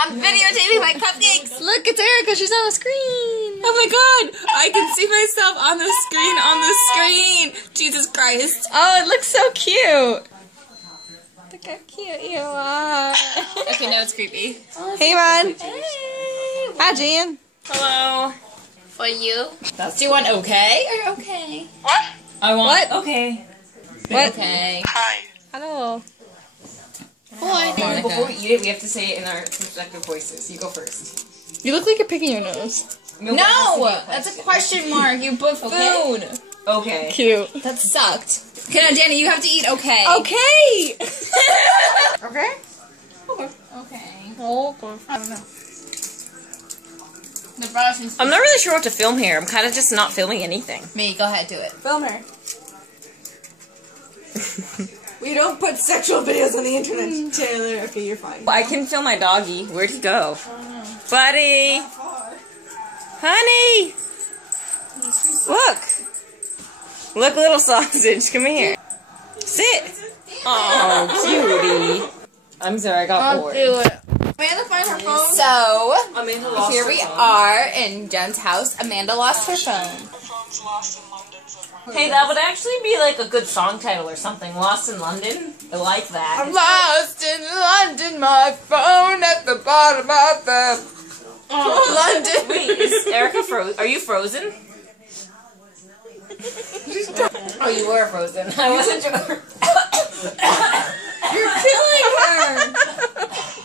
I'm videotaping my cupcakes. Look, it's Erica. She's on the screen. Oh my god! I can see myself on the screen. Jesus Christ. Oh, it looks so cute. Look how cute you are. Okay, now it's creepy. Hey, man. Hey. Hi, Jan. Hello. For you. Do you want okay or okay? What? I want What? okay. What? Okay. Hi. Hello. Before we eat it, we have to say it in our respective voices. You go first. You look like you're picking your nose. No, That's a question mark. You buffoon. Okay. Cute. That sucked. Okay, now, Danny, you have to eat okay. Okay. Okay? Okay. Oh, I don't know. I'm not really sure what to film here. I'm kind of just not filming anything. Me, go ahead, do it. film her. We don't put sexual videos on the internet, Taylor. Okay, you're fine. I can film my doggy. Where'd he go? Buddy! Honey! Look! Look, little sausage. Come here. Sit! Oh, cutie. I'm sorry, I got bored. Do it. Amanda, find her phone. So, Amanda lost here her we phone. are in Jen's house. Amanda lost her phone. The phone's lost in London somewhere. Hey, that would actually be like a good song title or something. Lost in London? I like that. I'm lost in London, my phone at the bottom of the London. Wait, is Erica frozen? Are you frozen? Oh, you were frozen. I wasn't sure. You're killing her.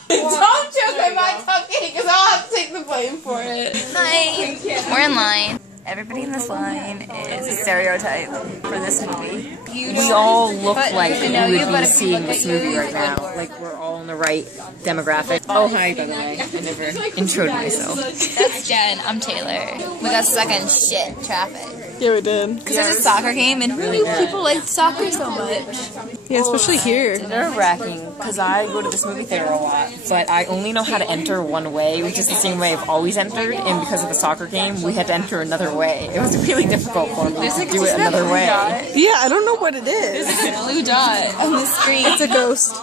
Don't choke on my cupcake because I'll have to take the blame for it. Hi. We're in line. Everybody in this line is a stereotype for this movie. We all look like we know you, would but be if you seeing look this at movie you, right now. Like, we're all in the right demographic. Oh, hi, by the way. I never introed myself. That's Jen. I'm Taylor. We got stuck in shit traffic. Yeah, we did. Because there's a soccer game and people like soccer so much. Yeah, especially here. Nerve-wracking, because I go to this movie theater a lot, but I only know how to enter one way, which is the same way I've always entered, and because of the soccer game, we had to enter another way. It was really difficult for me to do it another way. Yeah, I don't know what it is. Blue dot on the screen. It's a ghost.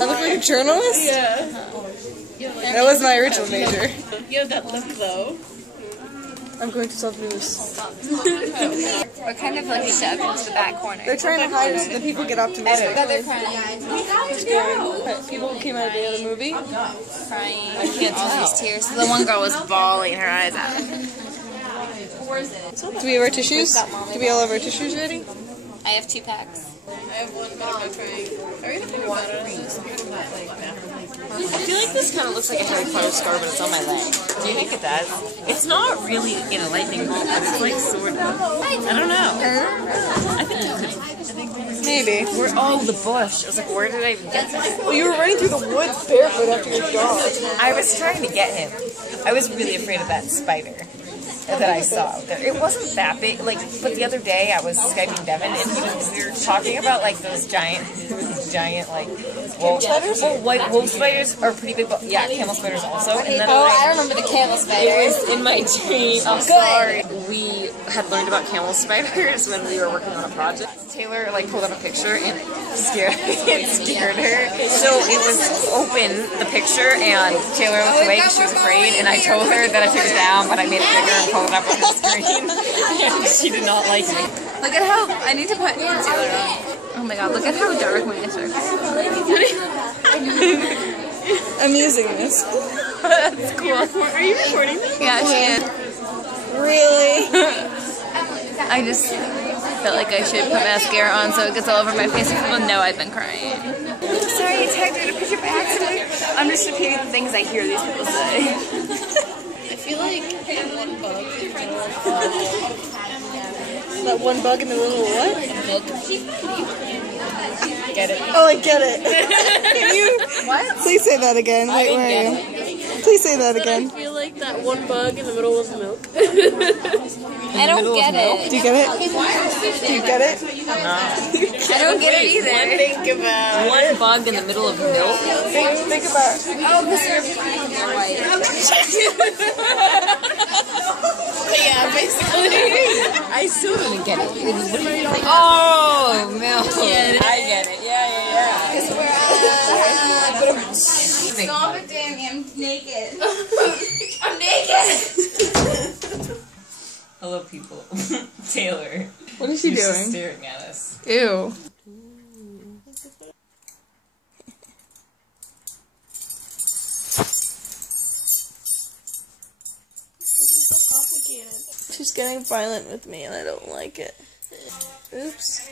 I look like a journalist? Yeah. That was my original major. You have that lip though. I'm going to self-news. We're kind of like shoved into the back corner. They're trying to hide us so that people get optimistic. But they're crying. People came out of the other movie. Crying. I can't tell these tears. The one girl was bawling her eyes out. Do we have our tissues? Do we all have our tissues ready? I have 2 packs. I have one, but I'm not trying. Are you thinking about it? I feel like this kind of looks like a Harry Potter scar, but it's on my leg. Do you think it does? It's not really in a lightning bolt, but it's like sort of. I don't know. I think it could. Maybe. Where, oh, the bush. I was like, where did I even get this? Well, you were running through the woods barefoot after your dog. I was trying to get him. I was really afraid of that spider that I saw out there. It wasn't that big, like, but the other day I was Skyping Devin and we were talking about like those giant like wolf spiders. Well, white wolf spiders are pretty big, but yeah, camel spiders also. And then I remember the camel it spiders. was in my dream. I'm sorry. We had learned about camel spiders when we were working on a project. Taylor like pulled out a picture and it scared her. So it was open, the picture, and Taylor looked away because she was afraid, and I told her that I took it down, but I made it bigger and pulled it up on the screen, and she did not like it. Look at how I need to put concealer on. Oh my god, look at how dark my circles are. I'm using this. That's cool. Are you recording this? Yeah, she is. Really? I just felt like I should put mascara on so it gets all over my face. People know I've been crying. Sorry, I tagged her in a picture by accident. I'm just repeating the things I hear these people say. I feel like one bug. That one bug in the little what? Get it? Oh, I get it. Can you? What? Please say that again. Wait, where are you? Please say that I again. feel like that one bug in the middle was milk. I don't get it. Do you get it? Do you get it? No. I don't get it either. Think about One bug in the middle of milk? Think about it. Oh, because you're white. yeah, basically. I still didn't get it. Oh, milk. I get it. Yeah. Because we're think Stop about it, Danny. I'm naked. I'm naked. Hello, people. Taylor. What is she She's just doing? staring at us. Ew. She's getting violent with me and I don't like it. Oops.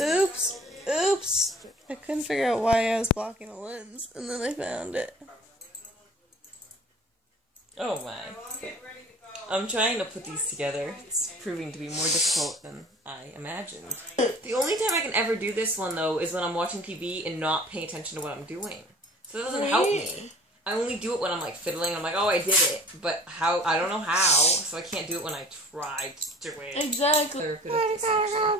Oops. Oops. I couldn't figure out why I was blocking a lens and then I found it. Oh my. I'm trying to put these together. It's proving to be more difficult than I imagined. The only time I can ever do this one, though, is when I'm watching TV and not paying attention to what I'm doing. So that doesn't help me. I only do it when I'm, like, fiddling. I'm like, oh, I did it. But how? I don't know how, so I can't do it when I try to do it. Exactly. They're good at this, actually.